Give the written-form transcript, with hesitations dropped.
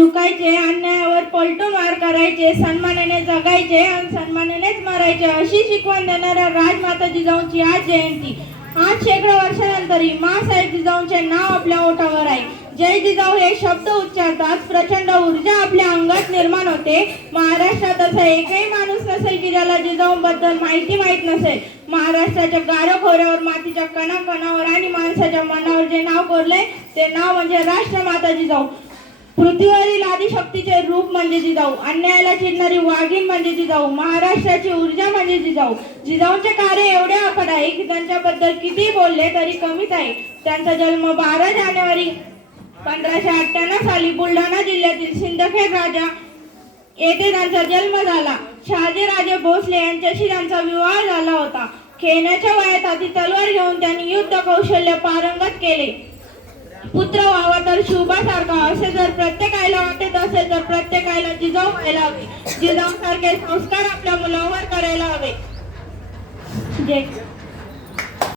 झुकायचे, अन्यायावर पलटून वार करायचे, सन्मानाने जगायचे आणि सन्मानानेच मरायचे अशी शिकवण देणाऱ्या राजमाता जिजाऊंची आज जयंती. आज शेकडो वर्षानंतरही माँसाहेब जिजाऊंचे नाव आपल्या ओठावर आहे. जय जिजाऊ हे शब्द उच्चारताच प्रचंड ऊर्जा आपल्या अंगात निर्माण होते. महाराष्ट्रात असा एकही माणूस नसेल की ज्याला जिजाऊंबद्दल माहित नसेल. महाराष्ट्राच्या गारोखोऱ्यावर, मातीच्या कणाकणावर आणि माणसाच्या मनावर जे नाव कोरले ते नाव म्हणजे राष्ट्रमाता जिजाऊ. पृथ्वीवरील आदिशक्तीचे रूप म्हणजे जिजाऊ, अन्यायाला चिरणारी वाघीण म्हणजे जिजाऊ, महाराष्ट्राची ऊर्जा म्हणजे जिजाऊ. जिजाऊंचे कार्य एवढे अफाट आहे की त्यांच्याबद्दल किती बोलले तरी कमीच आहे. त्यांचा जन्म 12 जानेवारी 1598 साली बुलढाणा जिल्ह्यातील सिंदखेड राजा येथे त्यांचा जन्म झाला. शहाजीराजे भोसले यांच्याशी त्यांचा विवाह झाला होता. खेळण्याच्या वयात हाती तलवार घेऊन त्यांनी युद्ध कौशल्य पारंगत केले. पुत्र व्हावा तर शिवबासारखा असे जर प्रत्येकाला वाटत असेल तर प्रत्येकाला जिजाऊ व्हायला हवे. जिजाऊसारखे संस्कार आपल्या मुलांवर करायला हवे. जय